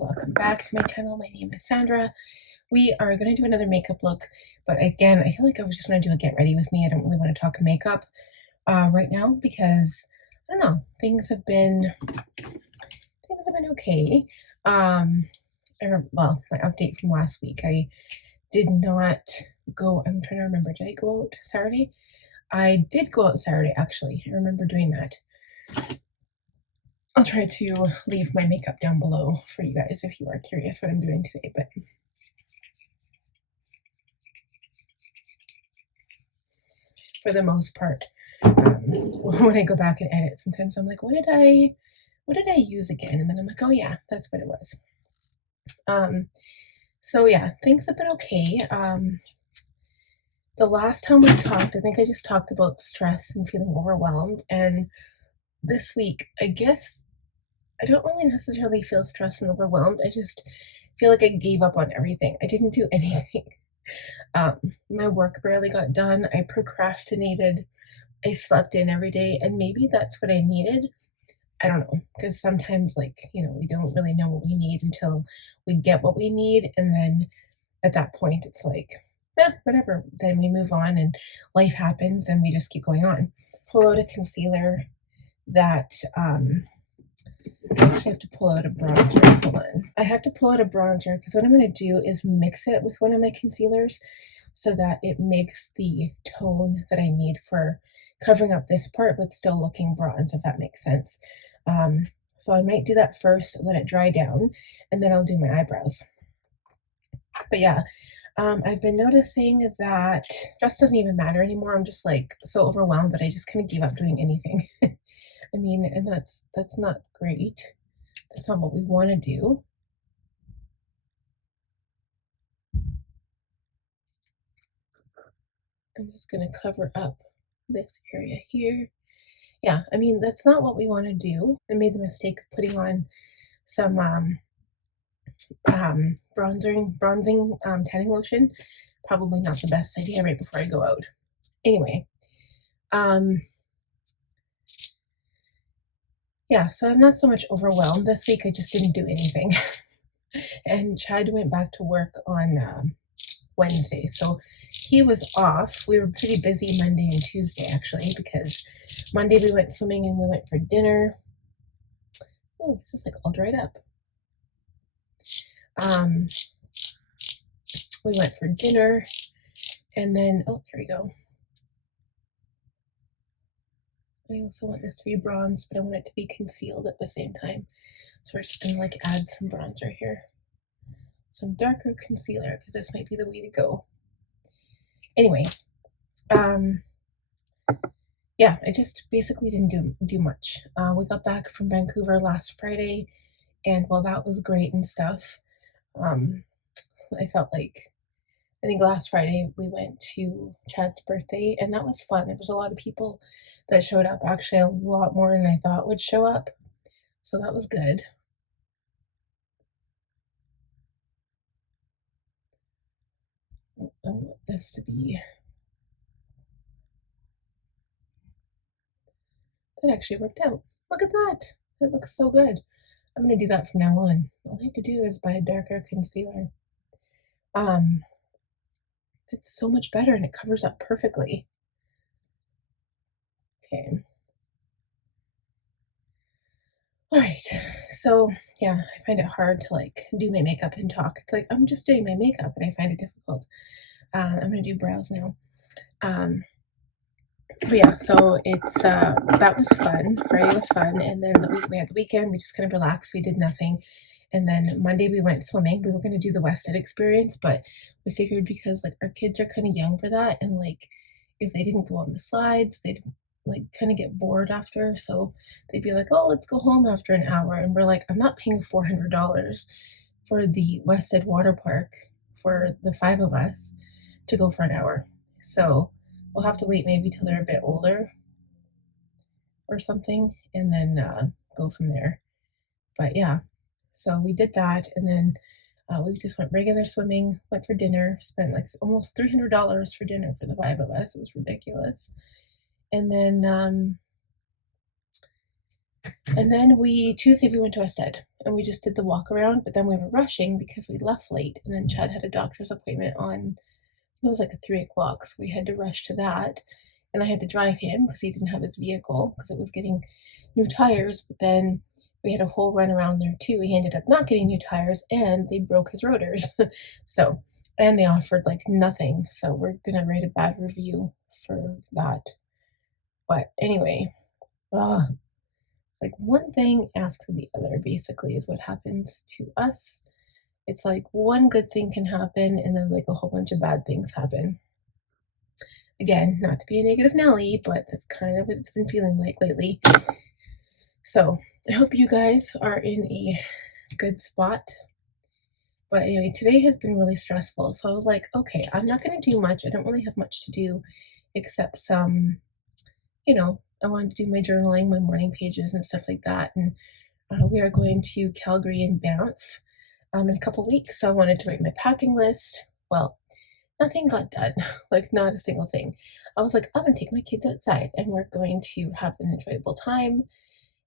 welcome back to my channel. My name is Sandra. We are going to do another makeup look, but again, I feel like I was just going to do a get ready with me. I don't really want to talk makeup right now because I don't know, things have been okay. Well, my update from last week, I did not go. I'm trying to remember, did I go out Saturday? I did go out Saturday, actually. I remember doing that. I'll try to leave my makeup down below for you guys if you are curious what I'm doing today, but for the most part, when I go back and edit, sometimes I'm like, what did I use again? And then I'm like, oh yeah, that's what it was. So yeah, things have been okay. The last time we talked, I think I just talked about stress and feeling overwhelmed, and this week, I guess I don't really necessarily feel stressed and overwhelmed. I just feel like I gave up on everything. I didn't do anything. My work barely got done. I procrastinated. I slept in every day, and maybe that's what I needed. I don't know, because sometimes, like, you know, we don't really know what we need until we get what we need, and then at that point, it's like, whatever. Then we move on, and life happens, and we just keep going on. Pull out a concealer that I actually have to pull out a bronzer. Hold on. I have to pull out a bronzer because what I'm going to do is mix it with one of my concealers so that it makes the tone that I need for covering up this part but still looking bronze, if that makes sense. So I might do that first, let it dry down, and then I'll do my eyebrows. But yeah, I've been noticing that stress doesn't even matter anymore. I'm just like so overwhelmed that I just kind of gave up doing anything. I mean, and that's not great. That's not what we want to do. I'm just going to cover up this area here. Yeah, I mean, that's not what we want to do. I made the mistake of putting on some bronzing tanning lotion. Probably not the best idea right before I go out. Anyway, yeah, so I'm not so much overwhelmed this week. I just didn't do anything. And Chad went back to work on Wednesday, so he was off. We were pretty busy Monday and Tuesday, actually, because Monday we went swimming and we went for dinner. Oh, this is like all dried up. We went for dinner, and then, oh, there we go. I also want this to be bronze, but I want it to be concealed at the same time. So we're just gonna like add some bronzer here. Some darker concealer, because this might be the way to go. Anyway, yeah, I just basically didn't do much. We got back from Vancouver last Friday, and while that was great and stuff, I felt like, I think last Friday we went to Chad's birthday, and that was fun. There was a lot of people that showed up, actually a lot more than I thought would show up, so that was good. I want this to be, that actually worked out. Look at that. That looks so good. I'm going to do that from now on. All I have to do is buy a darker concealer. It's so much better and it covers up perfectly. Okay. All right. So yeah, I find it hard to like do my makeup and talk. It's like I'm just doing my makeup and I find it difficult. I'm going to do brows now. But yeah, so it's that was fun. Friday was fun, and then we had the weekend. We just kind of relaxed. We did nothing, and then Monday we went swimming. We were going to do the West End experience, but we figured because like our kids are kind of young for that, and like if they didn't go on the slides, they'd like kind of get bored after. So they'd be like, "Oh, let's go home after an hour," and we're like, "I'm not paying $400 for the West End water park for the 5 of us to go for an hour." So we'll have to wait maybe till they're a bit older or something and then go from there. But yeah, so we did that, and then we just went regular swimming, went for dinner, spent like almost $300 for dinner for the 5 of us. It was ridiculous. And then And then Tuesday we went to Westhead and we just did the walk around, but then we were rushing because we left late. And then Chad had a doctor's appointment it was like at 3 o'clock. So we had to rush to that. And I had to drive him because he didn't have his vehicle because it was getting new tires. But then we had a whole run around there too. He ended up not getting new tires and they broke his rotors. So, and they offered like nothing. So we're going to write a bad review for that. But anyway, it's like one thing after the other, basically, is what happens to us. It's like one good thing can happen and then like a whole bunch of bad things happen. Again, not to be a negative Nelly, but that's kind of what it's been feeling like lately. So I hope you guys are in a good spot. But anyway, today has been really stressful. So I was like, okay, I'm not going to do much. I don't really have much to do except some, I wanted to do my journaling, my morning pages and stuff like that. And we are going to Calgary and Banff in a couple weeks. So I wanted to write my packing list. Well, nothing got done, like not a single thing. I was like, I'm gonna take my kids outside and we're going to have an enjoyable time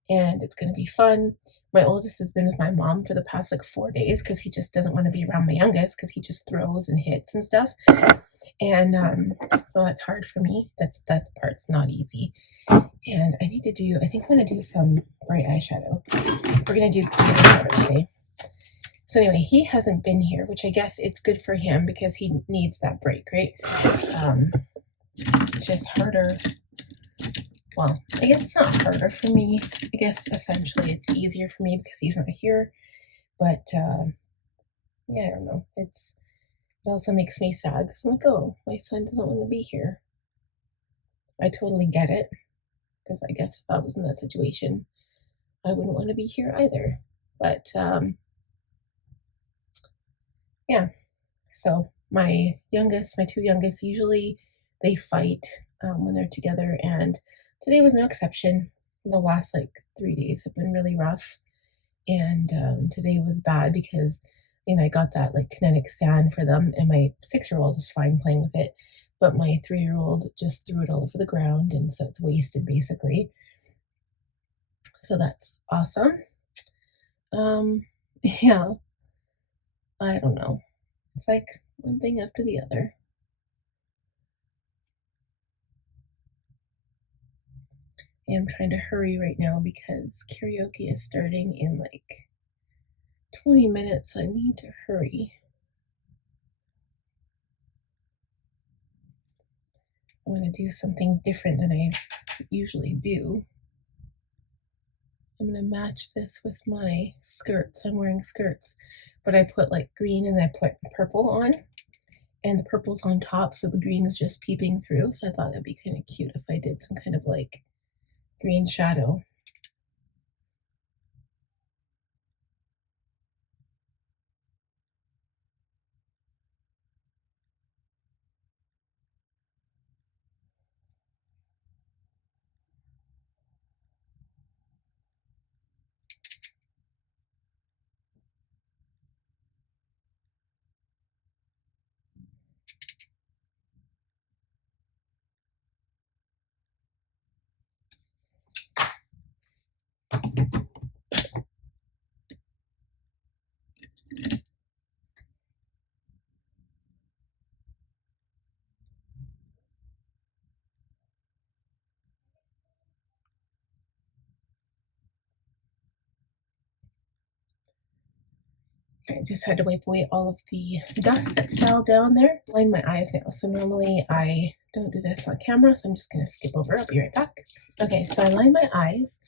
and it's gonna be fun. My oldest has been with my mom for the past like 4 days because he just doesn't want to be around my youngest because he just throws and hits and stuff. And so that's hard for me. That part's not easy. And I think I'm gonna do some bright eyeshadow. We're gonna do eyeshadow today. So anyway, he hasn't been here, which I guess it's good for him because he needs that break, right? It's just harder. Well, I guess it's not harder for me. I guess essentially it's easier for me because he's not here. But yeah, I don't know. It also makes me sad because I'm like, oh, my son doesn't want to be here. I totally get it because I guess if I was in that situation, I wouldn't want to be here either. But yeah, so my two youngest, usually they fight when they're together, and today was no exception. The last like 3 days have been really rough, and today was bad because I got that like kinetic sand for them, and my 6-year-old is fine playing with it, but my 3-year-old just threw it all over the ground, and so it's wasted basically. So that's awesome. Yeah, I don't know. It's like one thing after the other. I'm trying to hurry right now because karaoke is starting in like 20 minutes. So I need to hurry. I'm going to do something different than I usually do. I'm going to match this with my skirts. I'm wearing skirts, but I put like green and I put purple on, and the purple's on top, so the green is just peeping through. So I thought that'd be kind of cute if I did some kind of like green shadow. I just had to wipe away all of the dust that fell down there. Line my eyes now. So normally I don't do this on camera, so I'm just going to skip over. I'll be right back. Okay, so I line my eyes,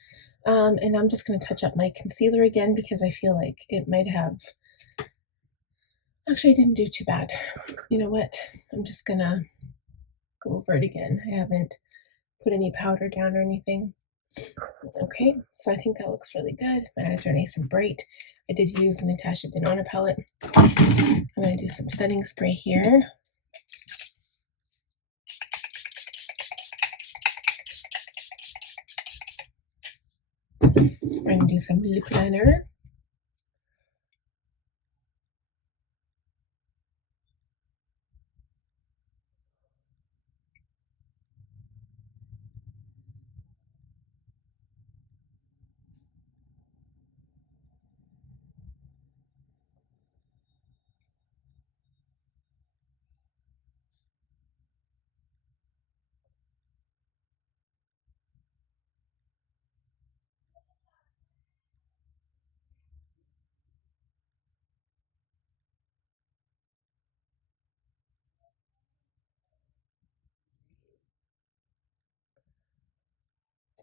and I'm just going to touch up my concealer again because I feel like it might have... Actually, I didn't do too bad. You know what? I'm just going to go over it again. I haven't put any powder down or anything. Okay, so I think that looks really good. My eyes are nice and bright. I did use the Natasha Denona palette. I'm going to do some setting spray here. I'm going to do some lip liner.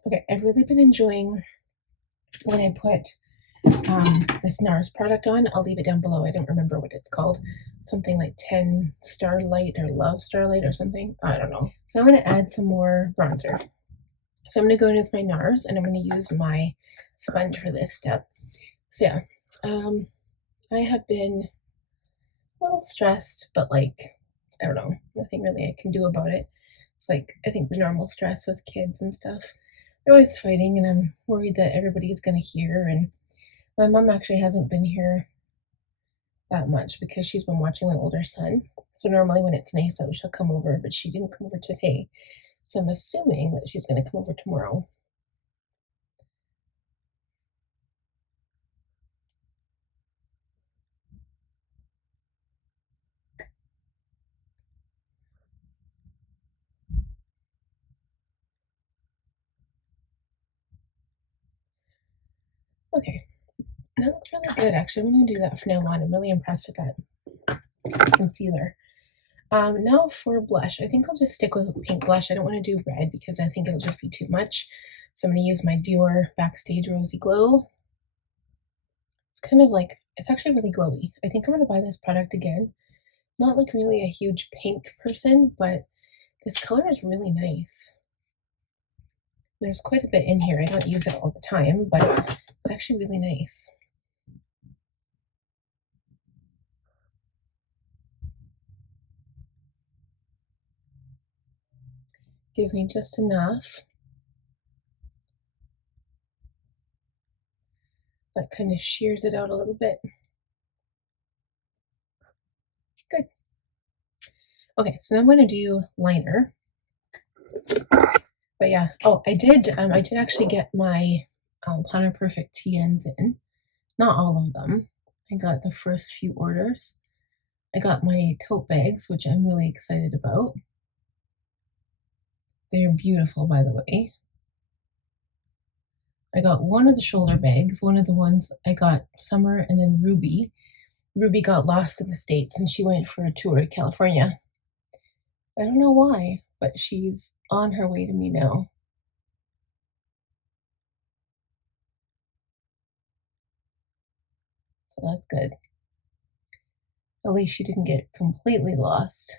Okay, I've really been enjoying when I put this Nars product on. I'll leave it down below. I don't remember what it's called. Something like 10 Starlight or Love Starlight or something. I don't know. So I'm going to add some more bronzer. So I'm going to go in with my Nars and I'm going to use my sponge for this step. So yeah, I have been a little stressed, but like, I don't know, nothing really I can do about it. It's like, I think the normal stress with kids and stuff. They're always fighting and I'm worried that everybody's going to hear. And my mom actually hasn't been here that much because she's been watching my older son. So normally when it's nice out, she'll come over, but she didn't come over today. So I'm assuming that she's going to come over tomorrow. Okay, that looks really good. Actually, I'm going to do that from now on. I'm really impressed with that concealer. Now for blush, I think I'll just stick with a pink blush. I don't want to do red because I think it'll just be too much. So I'm going to use my Dior Backstage Rosy Glow. It's kind of like, it's actually really glowy. I think I'm going to buy this product again. Not like really a huge pink person, but this color is really nice. There's quite a bit in here. I don't use it all the time, but it's actually really nice. Gives me just enough. That kind of shears it out a little bit. Good. Okay, so now I'm going to do liner. But yeah, oh, I did actually get my Planner Perfect TNs in. Not all of them. I got the first few orders. I got my tote bags, which I'm really excited about. They're beautiful, by the way. I got one of the shoulder bags, one of the ones I got Summer and then Ruby. Ruby got lost in the States and she went for a tour to California. I don't know why, but she's on her way to me now. So that's good. At least she didn't get completely lost.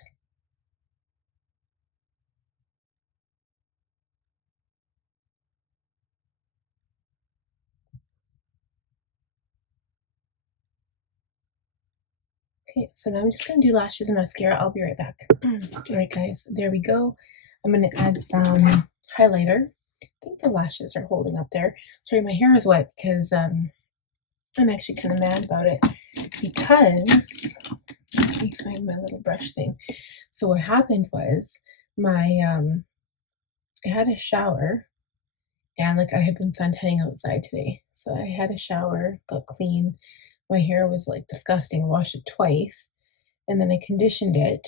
Okay, so now I'm just going to do lashes and mascara. I'll be right back. Alright guys, there we go. I'm going to add some highlighter. I think the lashes are holding up there. Sorry, my hair is wet because I'm actually kind of mad about it because, let me find my little brush thing. So what happened was my, I had a shower and like I had been suntanning outside today. So I had a shower, got clean. My hair was like disgusting. I washed it twice and then I conditioned it.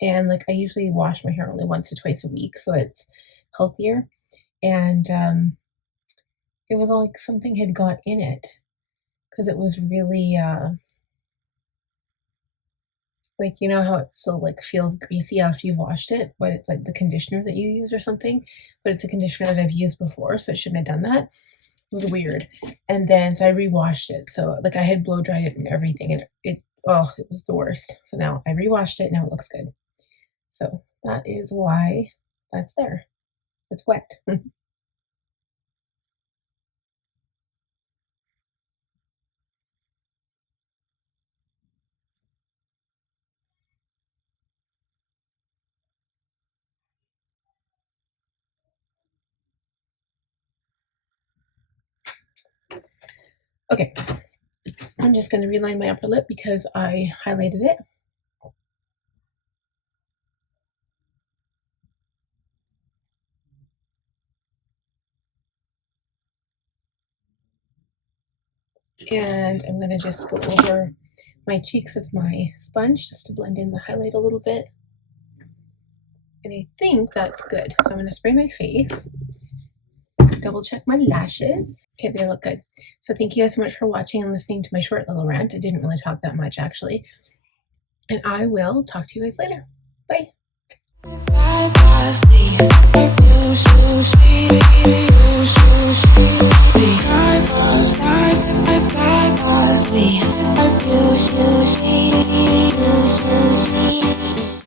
And like I usually wash my hair only once or twice a week, so it's healthier. And it was like something had got in it because it was really like, you know how it still like feels greasy after you've washed it, but it's like the conditioner that you use or something. But it's a conditioner that I've used before, so I shouldn't have done that. It was weird. And then so I rewashed it. So like I had blow dried it and everything, and it was the worst. So now I rewashed it. Now it looks good. So that is why that's there. It's wet. Okay, I'm just going to reline my upper lip because I highlighted it. And I'm going to just go over my cheeks with my sponge just to blend in the highlight a little bit. And I think that's good. So I'm going to spray my face, double check my lashes. Okay, they look good. So thank you guys so much for watching and listening to my short little rant. I didn't really talk that much actually. And I will talk to you guys later. Bye.